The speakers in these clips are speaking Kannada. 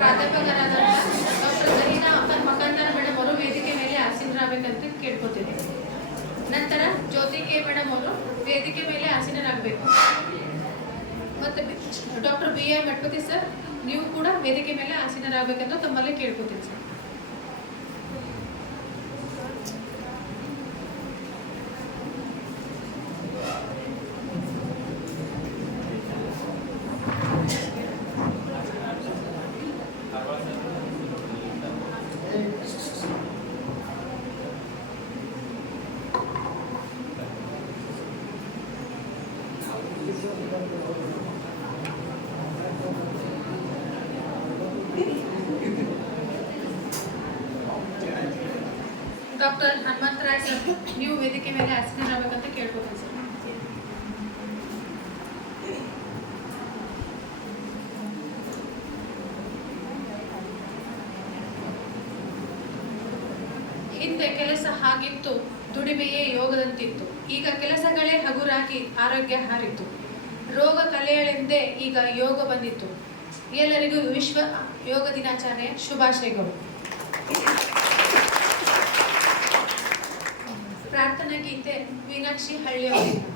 ಪ್ರಾಧ್ಯಾಪಕರಾದಂಥ ಡಾಕ್ಟರ್ ಜರೀನಾ ಅಖ್ತರ್ ಮಕಂದರ್ ಮೇಡಮ್ ಅವರು ವೇದಿಕೆ ಮೇಲೆ ಆಸೀನರಾಗಬೇಕಂತ ಕೇಳ್ಕೊತೀನಿ ನಂತರ ಜ್ಯೋತಿ ಕೆ ಮೇಡಮ್ ಅವರು ವೇದಿಕೆ ಮೇಲೆ ಆಸೀನರಾಗಬೇಕು. ಮತ್ತು doctor B A Mathapati sir, ನೀವು ಕೂಡ ವೇದಿಕೆ ಮೇಲೆ ಆಸೀನರಾಗಬೇಕಂತ ತಮ್ಮಲ್ಲಿ ಕೇಳ್ಕೊತೀನಿ ಸರ್. ಡಾಕ್ಟರ್ ಹನುಮಂತರಾಯ್ ಸರ್, ನೀವು ವೇದಿಕೆ ಮೇಲೆ ಆಸೀನರಾಗಬೇಕಂತ ಕೇಳ್ಬೋದು ಸರ್. ಹಿಂದೆ ಕೆಲಸ ಹಾಗಿತ್ತು, ದುಡಿಮೆಯೇ ಯೋಗದಂತಿತ್ತು. ಈಗ ಕೆಲಸಗಳೇ ಹಗುರಾಗಿ ಆರೋಗ್ಯ ಹಾರಿತು ರೋಗ ಕಲೆಯಳೆಂದೇ ಈಗ ಯೋಗ ಬಂದಿತ್ತು. ಎಲ್ಲರಿಗೂ ವಿಶ್ವ ಯೋಗ ದಿನಾಚರಣೆಯ ಶುಭಾಶಯಗಳು. ಪ್ರಾರ್ಥನಾ ಗೀತೆ ಮೀನಾಕ್ಷಿ ಹಳ್ಳಿಯವರಿಂದ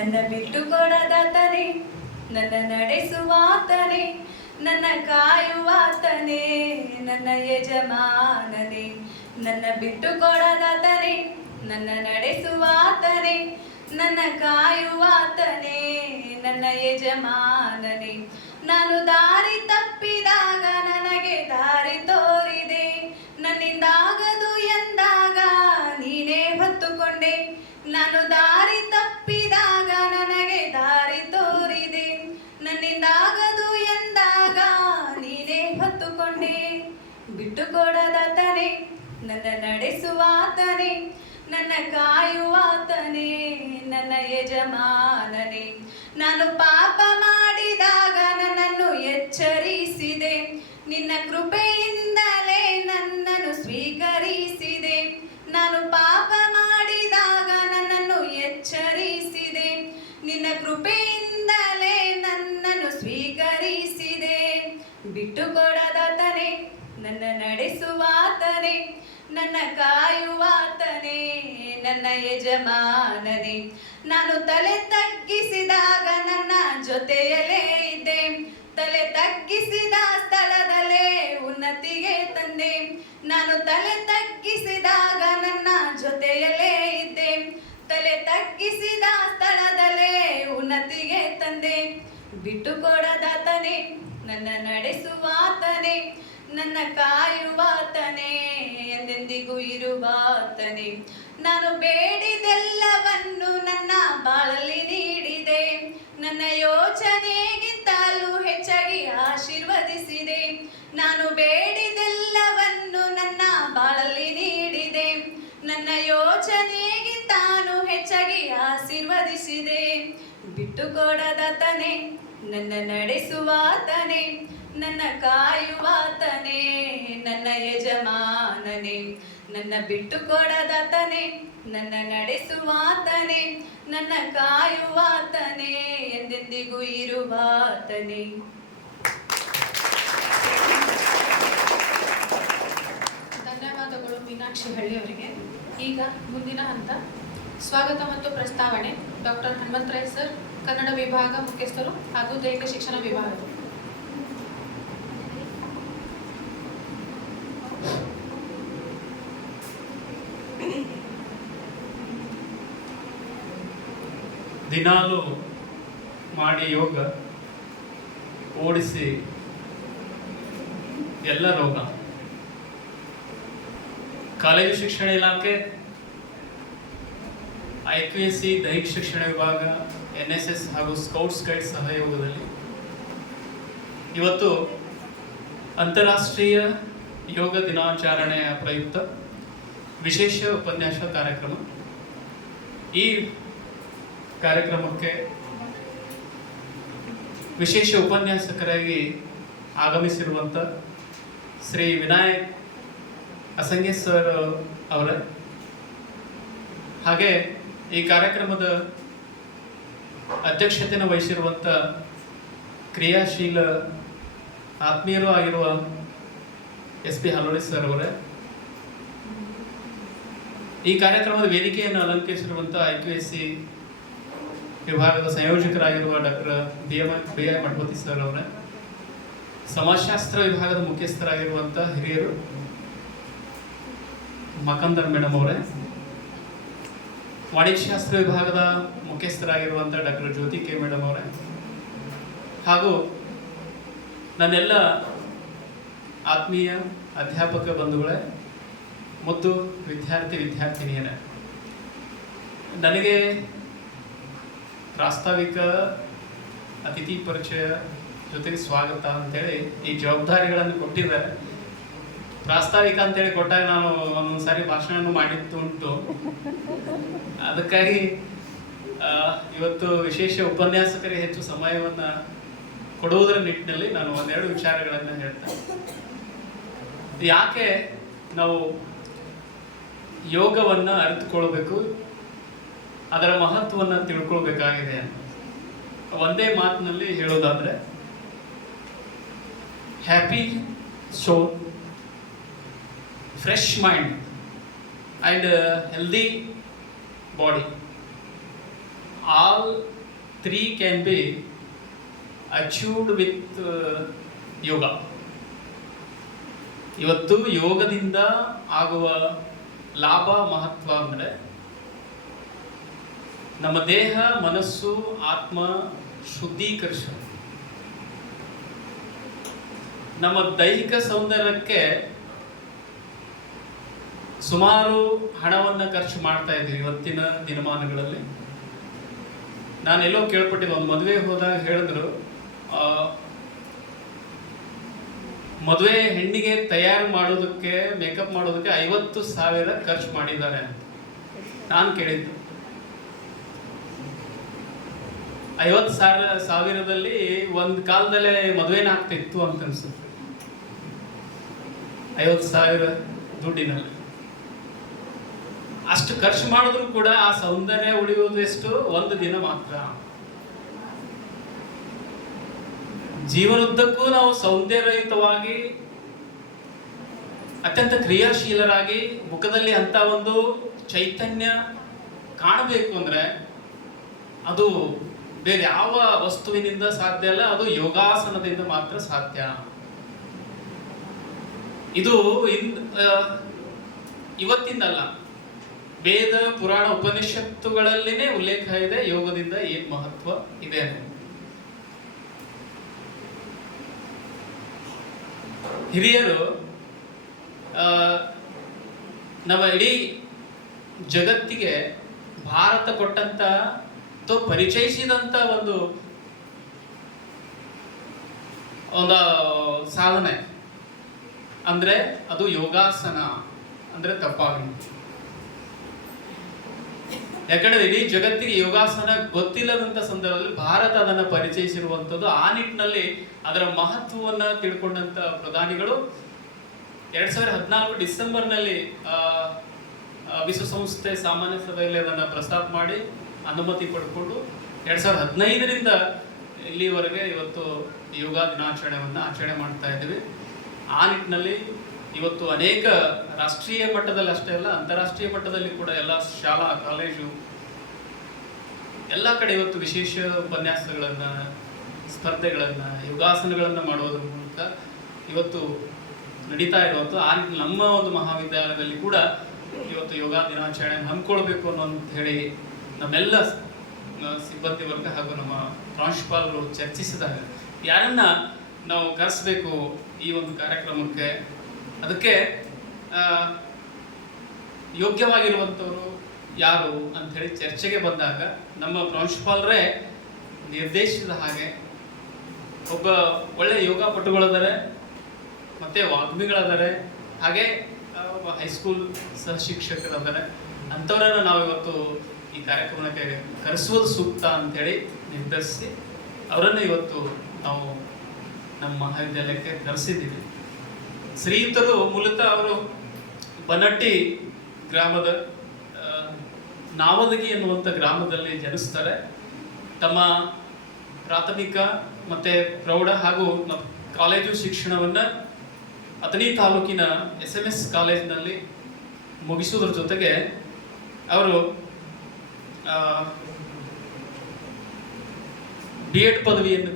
ನನ್ನ ಬಿಟ್ಟು ಕೊಡದಾತನೆ ನನ್ನ ನಡೆಸುವಾತನೆ, ನನ್ನ ಕಾಯುವಾತನೆ, ನನ್ನ ಯಜಮಾನನೆ, ನನ್ನ ಬಿಟ್ಟು ಕೊಡದಾತನೆ ನನ್ನ ನಡೆಸುವಾತನೆ, ನನ್ನ ಕಾಯುವಾತನೆ, ನನ್ನ ಯಜಮಾನನೆ. ನಾನು ದಾರಿ ತಪ್ಪಿದಾಗ ನನಗೆ ದಾರಿ ತೋರಿದೆ ನನ್ನಿಂದಾಗದು ಬಿಟ್ಟು ಕೊಡದಾತನೆ ನನ್ನ ನಡೆಸುವಾತನೆ, ನನ್ನ ಕಾಯುವಾತನೆ, ನನ್ನ ಯಜಮಾನನೆ. ನಾನು ಪಾಪ ಮಾಡಿದಾಗ ನನ್ನನ್ನು ಎಚ್ಚರಿಸಿದೆ, ನಿನ್ನ ಕೃಪೆಯಿಂದಲೇ ಕಾಯುವಾತನೆ ನನ್ನ ಯಜಮಾನನೆ. ನಾನು ತಲೆ ತಗ್ಗಿಸಿದಾಗ ನನ್ನ ಜೊತೆಯಲ್ಲೇ ಇದ್ದೆ. ತಲೆ ತಗ್ಗಿಸಿದ ಸ್ಥಳದಲ್ಲೇ ಉನ್ನತಿಗೆ ತಂದೆ. ನಾನು ತಲೆ ತಗ್ಗಿಸಿದಾಗ ನನ್ನ ಜೊತೆಯಲ್ಲೇ ಇದ್ದೆ. ತಲೆ ತಗ್ಗಿಸಿದ ಸ್ಥಳದಲ್ಲೇ ಉನ್ನತಿಗೆ ತಂದೆ. ಬಿಟ್ಟು ಕೊಡದಾತನೆ ನನ್ನ ನಡೆಸುವಾತನೆ, ನನ್ನ ಕಾಯುವಾತನೆ ಎಂದೆಂದಿಗೂ ಇರುವಾತನೆ. ನಾನು ಬೇಡಿದೆಲ್ಲವನ್ನು ನನ್ನ ಬಾಳಲ್ಲಿ ನೀಡಿದೆ. ನನ್ನ ಯೋಚನೆಗಿಂತಲೂ ಹೆಚ್ಚಾಗಿ ಆಶೀರ್ವದಿಸಿದೆ. ನಾನು ಬೇಡಿದೆಲ್ಲವನ್ನು ಬಿಟ್ಟು ಕೊಡದಾತನೆ ನನ್ನ ನಡೆಸುವಾತನೆ, ನನ್ನ ಕಾಯುವಾತನೆ, ನನ್ನ ಯಜಮಾನನೆ, ನನ್ನ ಬಿಟ್ಟು ಕೊಡದಾತನೆ ನನ್ನ ನಡೆಸುವಾತನೆ, ನನ್ನ ಕಾಯುವಾತನೆ ಎಂದೆಂದಿಗೂ ಇರುವಾತನೆ. ಧನ್ಯವಾದಗಳು ಮೀನಾಕ್ಷಿ ಹಳ್ಳಿಯವರಿಗೆ. ಈಗ ಮುಂದಿನ ಹಂತ, ಸ್ವಾಗತ ಮತ್ತು ಪ್ರಸ್ತಾವನೆ. ಡಾಕ್ಟರ್ ಹನುಮಂತರಾಯ್ ಸರ್ ಕನ್ನಡ ವಿಭಾಗ ಮುಖ್ಯಸ್ಥರು ಹಾಗೂ ದೈಹಿಕ ಶಿಕ್ಷಣ ವಿಭಾಗದ. ದಿನಾಲು ಮಾಡಿ ಯೋಗ, ಓಡಿಸಿ ಎಲ್ಲ ರೋಗ. ಕಾಲೇಜು ಶಿಕ್ಷಣ ಇಲಾಖೆ, ಐ ಪಿ ಎಸ್ ಸಿ ದೈಹಿಕ ಶಿಕ್ಷಣ ವಿಭಾಗ ಎನ್ ಎಸ್ ಎಸ್ ಹಾಗೂ ಸ್ಕೌಟ್ಸ್ ಗೈಡ್ ಸಹಯೋಗದಲ್ಲಿ ಇವತ್ತು ಅಂತಾರಾಷ್ಟ್ರೀಯ ಯೋಗ ದಿನಾಚರಣೆಯ ಪ್ರಯುಕ್ತ ವಿಶೇಷ ಉಪನ್ಯಾಸ ಕಾರ್ಯಕ್ರಮ. ಈ ಕಾರ್ಯಕ್ರಮಕ್ಕೆ ವಿಶೇಷ ಉಪನ್ಯಾಸಕರಾಗಿ ಆಗಮಿಸಿರುವಂಥ ಶ್ರೀ ವಿನಾಯಕ್ ಅಸಂಗೆ ಸರ್ ಅವರ. ಹಾಗೆ ಈ ಕಾರ್ಯಕ್ರಮದ ಅಧ್ಯಕ್ಷತೆಯನ್ನು ವಹಿಸಿರುವಂಥ ಕ್ರಿಯಾಶೀಲ ಆತ್ಮೀಯರು ಆಗಿರುವ ಎಸ್ ಪಿ ಹಲೋಳಿ ಸರ್ ಅವರೇ, ಈ ಕಾರ್ಯಕ್ರಮದ ವೇದಿಕೆಯನ್ನು ಅಲಂಕರಿಸಿರುವಂಥ ಐ ಕ್ಯೂ ಎಸ್ ಸಿ ವಿಭಾಗದ ಸಂಯೋಜಕರಾಗಿರುವ doctor B M B I Mathapati sir ಅವರೇ, ಸಮಾಜಶಾಸ್ತ್ರ ವಿಭಾಗದ ಮುಖ್ಯಸ್ಥರಾಗಿರುವಂಥ ಹಿರಿಯರು ಮಕಂದರ್ ಮೇಡಮ್ ಅವರೇ ವಾಣಿಜ್ಯಶಾಸ್ತ್ರ ವಿಭಾಗದ ಮುಖ್ಯಸ್ಥರಾಗಿರುವಂಥ ಡಾಕ್ಟರ್ ಜ್ಯೋತಿ ಕೆ ಮೇಡಮ್ ಅವರೇ. ಹಾಗೂ ನನ್ನೆಲ್ಲ ಆತ್ಮೀಯ ಅಧ್ಯಾಪಕ ಬಂಧುಗಳೇ ಮತ್ತು ವಿದ್ಯಾರ್ಥಿ ವಿದ್ಯಾರ್ಥಿನಿಯರೇ, ನನಗೆ ಪ್ರಾಸ್ತಾವಿಕ ಅತಿಥಿ ಪರಿಚಯ ಜೊತೆಗೆ ಸ್ವಾಗತ ಅಂತೇಳಿ ಈ ಜವಾಬ್ದಾರಿಗಳನ್ನು ಕೊಟ್ಟಿದ್ದಾರೆ. ಪ್ರಾಸ್ತಾವಿಕ ಅಂತೇಳಿ ಕೊಟ್ಟಾಗ ನಾನು ಒಂದೊಂದು ಸಾರಿ ಭಾಷಣ ಮಾಡಿದ್ದು ಉಂಟು. ಅದಕ್ಕಾಗಿ ಇವತ್ತು ವಿಶೇಷ ಉಪನ್ಯಾಸಕರಿಗೆ ಹೆಚ್ಚು ಸಮಯವನ್ನು ಕೊಡುವುದರ ನಿಟ್ಟಿನಲ್ಲಿ ನಾನು ಒಂದೆರಡು ವಿಚಾರಗಳನ್ನು ಹೇಳ್ತೇನೆ ಯಾಕೆ ನಾವು ಯೋಗವನ್ನು ಅರಿತುಕೊಳ್ಬೇಕು, ಅದರ ಮಹತ್ವವನ್ನು ತಿಳ್ಕೊಳ್ಬೇಕಾಗಿದೆ ಒಂದೇ ಮಾತಿನಲ್ಲಿ ಹೇಳೋದಾದ್ರೆ happy soul fresh mind and healthy body all three can be achieved with yoga ಇವತ್ತು ಯೋಗದಿಂದ ಆಗುವ ಲಾಭ ಮಹತ್ವ ಅಂದರೆ ನಮ್ಮ ದೇಹ, ಮನಸ್ಸು, ಆತ್ಮ ಶುದ್ಧೀಕರಿಸ ನಮ್ಮ ದೈಹಿಕ ಸೌಂದರ್ಯಕ್ಕೆ ಸುಮಾರು ಹಣವನ್ನು ಖರ್ಚು ಮಾಡ್ತಾ ಇದ್ದೀವಿ ಇವತ್ತಿನ ದಿನಮಾನಗಳಲ್ಲಿ. ಎಲ್ಲೋ ಕೇಳ್ಪಟ್ಟಿದ್ದೆ ಒಂದು ಮದುವೆ ಹೋದಾಗ ಹೇಳಿದ್ರು ಮದುವೆ ಹೆಣ್ಣಿಗೆ ತಯಾರು ಮಾಡೋದಕ್ಕೆ, ಮೇಕಪ್ ಮಾಡೋದಕ್ಕೆ ಐವತ್ತು ಸಾವಿರ ಖರ್ಚು ಮಾಡಿದ್ದಾರೆ ಅಂತ. ನಾನು ಕೇಳಿದ್ದು. ಐವತ್ತು ಸಾವಿರ ಸಾವಿರದಲ್ಲಿ ಒಂದು ಕಾಲದಲ್ಲೇ ಮದುವೆನ ಆಗ್ತಿತ್ತು ಅಂತ ಅನ್ಸುತ್ತೆ. ಐವತ್ತು ಸಾವಿರ ದುಡ್ಡಿನಲ್ಲಿ. ಅಷ್ಟು ಖರ್ಚು ಮಾಡಿದ್ರು ಕೂಡ ಆ ಸೌಂದರ್ಯ ಉಳಿಯುವುದು ಎಷ್ಟು? ಒಂದು ದಿನ ಮಾತ್ರ. ಜೀವನದುದ್ದಕ್ಕೂ ನಾವು ಸೌಂದರ್ಯಯುತವಾಗಿ ಅತ್ಯಂತ ಕ್ರಿಯಾಶೀಲರಾಗಿ, ಮುಖದಲ್ಲಿ ಅಂತ ಒಂದು ಚೈತನ್ಯ ಕಾಣಬೇಕು ಅಂದ್ರೆ ಅದು ಬೇರೆ ಯಾವ ವಸ್ತುವಿನಿಂದ ಸಾಧ್ಯ ಅಲ್ಲ, ಅದು ಯೋಗಾಸನದಿಂದ ಮಾತ್ರ ಸಾಧ್ಯ. ಇದು ಇವತ್ತಿಂದಲ್ಲ. ವೇದ ಪುರಾಣ ಉಪನಿಷತ್ತುಗಳಲ್ಲಿನೇ ಉಲ್ಲೇಖ ಇದೆ, ಯೋಗದಿಂದ ಏನ್ ಮಹತ್ವ ಇದೆ. ಹಿರಿಯರು ನಮ್ಮ ಇಡೀ ಜಗತ್ತಿಗೆ ಭಾರತ ಕೊಟ್ಟಂತ ಪರಿಚಯಿಸಿದಂತ ಒಂದು ಒಂದು ಸಾಧನೆ. ಅಂದ್ರೆ ಅದು ಯೋಗಾಸನ. ಅಂದ್ರೆ ತಪ್ಪಾಗಲಿ. ಯಾಕಂದ್ರೆ ಇಡೀ ಜಗತ್ತಿಗೆ ಯೋಗಾಸನ ಗೊತ್ತಿಲ್ಲದಂತ ಸಂದರ್ಭದಲ್ಲಿ ಭಾರತ ಅದನ್ನ ಪರಿಚಯಿಸಿರುವಂತದ್ದು ಆ ನಿಟ್ಟಿನಲ್ಲಿ ಅದರ ಮಹತ್ವವನ್ನ ತಿಳ್ಕೊಂಡಂತ ಪ್ರಧಾನಿಗಳು ಎರಡ್ ಸಾವಿರದ ಹದಿನಾಲ್ಕು ಡಿಸೆಂಬರ್ನಲ್ಲಿ ವಿಶ್ವಸಂಸ್ಥೆ ಸಾಮಾನ್ಯ ಸಭೆಯಲ್ಲಿ ಅದನ್ನ ಪ್ರಸ್ತಾಪ ಮಾಡಿ ಅನುಮತಿ ಪಡ್ಕೊಂಡು ಎರಡ್ ಸಾವಿರದ ಹದಿನೈದರಿಂದ ಇಲ್ಲಿವರೆಗೆ ಇವತ್ತು ಯೋಗ ದಿನಾಚರಣೆಯನ್ನು ಆಚರಣೆ ಮಾಡ್ತಾ ಇದ್ದೀವಿ. ಆ ನಿಟ್ಟಿನಲ್ಲಿ ಇವತ್ತು ಅನೇಕ ರಾಷ್ಟ್ರೀಯ ಮಟ್ಟದಲ್ಲಿ ಅಷ್ಟೇ ಅಲ್ಲ, ಅಂತಾರಾಷ್ಟ್ರೀಯ ಮಟ್ಟದಲ್ಲಿ ಕೂಡ ಎಲ್ಲ ಶಾಲಾ, ಕಾಲೇಜು, ಎಲ್ಲ ಕಡೆ ಇವತ್ತು ವಿಶೇಷ ಉಪನ್ಯಾಸಗಳನ್ನ, ಸ್ಪರ್ಧೆಗಳನ್ನ, ಯೋಗಾಸನಗಳನ್ನ ಮಾಡೋದ್ರ ಮೂಲಕ ಇವತ್ತು ನಡೀತಾ ಇರುವಂಥ ಆ ನಮ್ಮ ಒಂದು ಮಹಾವಿದ್ಯಾಲಯದಲ್ಲಿ ಕೂಡ ಇವತ್ತು ಯೋಗ ದಿನಾಚರಣೆ ಹಮ್ಮಿಕೊಳ್ಬೇಕು ಅನ್ನೋಂತ ಹೇಳಿ ನಮ್ಮೆಲ್ಲ ಸಿಬ್ಬಂದಿ ವರ್ಗ ಹಾಗೂ ನಮ್ಮ ಪ್ರಾಂಶುಪಾಲರು ಚರ್ಚಿಸಿದಾಗ ಯಾರನ್ನ ನಾವು ಕರೆಸಬೇಕು ಈ ಒಂದು ಕಾರ್ಯಕ್ರಮಕ್ಕೆ ಅದಕ್ಕೆ ಯೋಗ್ಯವಾಗಿರುವಂಥವರು ಯಾರು ಅಂಥೇಳಿ ಚರ್ಚೆಗೆ ಬಂದಾಗ ನಮ್ಮ ಪ್ರಾಂಶುಪಾಲರೇ ನಿರ್ದೇಶಿಸಿದ ಹಾಗೆ ಒಬ್ಬ ಒಳ್ಳೆಯ ಯೋಗ ಪಟುಗಳಿದ್ದಾರೆ ಮತ್ತು ವಾಗ್ಮಿಗಳಿದ್ದಾರೆ ಹಾಗೆ ಒಬ್ಬ ಹೈಸ್ಕೂಲ್ ಸಹ ಶಿಕ್ಷಕರಿದ್ದಾರೆ ಅಂಥವರನ್ನು ನಾವು ಇವತ್ತು ಈ ಕಾರ್ಯಕ್ರಮಕ್ಕೆ ಕರೆಸುವುದು ಸೂಕ್ತ ಅಂತೇಳಿ ನಿರ್ಧರಿಸಿ, ಅವರನ್ನು ಇವತ್ತು ನಾವು ನಮ್ಮ ಮಹಾವಿದ್ಯಾಲಯಕ್ಕೆ ಕರೆಸಿದ್ದೀವಿ ಶ್ರೀಯುತರು ಮೂಲತಃ ಅವರು ಬನಟ್ಟಿ ಗ್ರಾಮದ ನಾವದಗಿ ಎನ್ನುವಂಥ ಗ್ರಾಮದಲ್ಲಿ ಜನಿಸ್ತಾರೆ. ತಮ್ಮ ಪ್ರಾಥಮಿಕ ಮತ್ತು ಪ್ರೌಢ ಹಾಗೂ ಕಾಲೇಜು ಶಿಕ್ಷಣವನ್ನು ಅಥಣಿ ತಾಲೂಕಿನ ಎಸ್ ಎಂ ಎಸ್ ಕಾಲೇಜಿನಲ್ಲಿ ಮುಗಿಸುವುದರ ಜೊತೆಗೆ ಅವರು ಬಿ ಎಡ್ ಪದವಿಯನ್ನು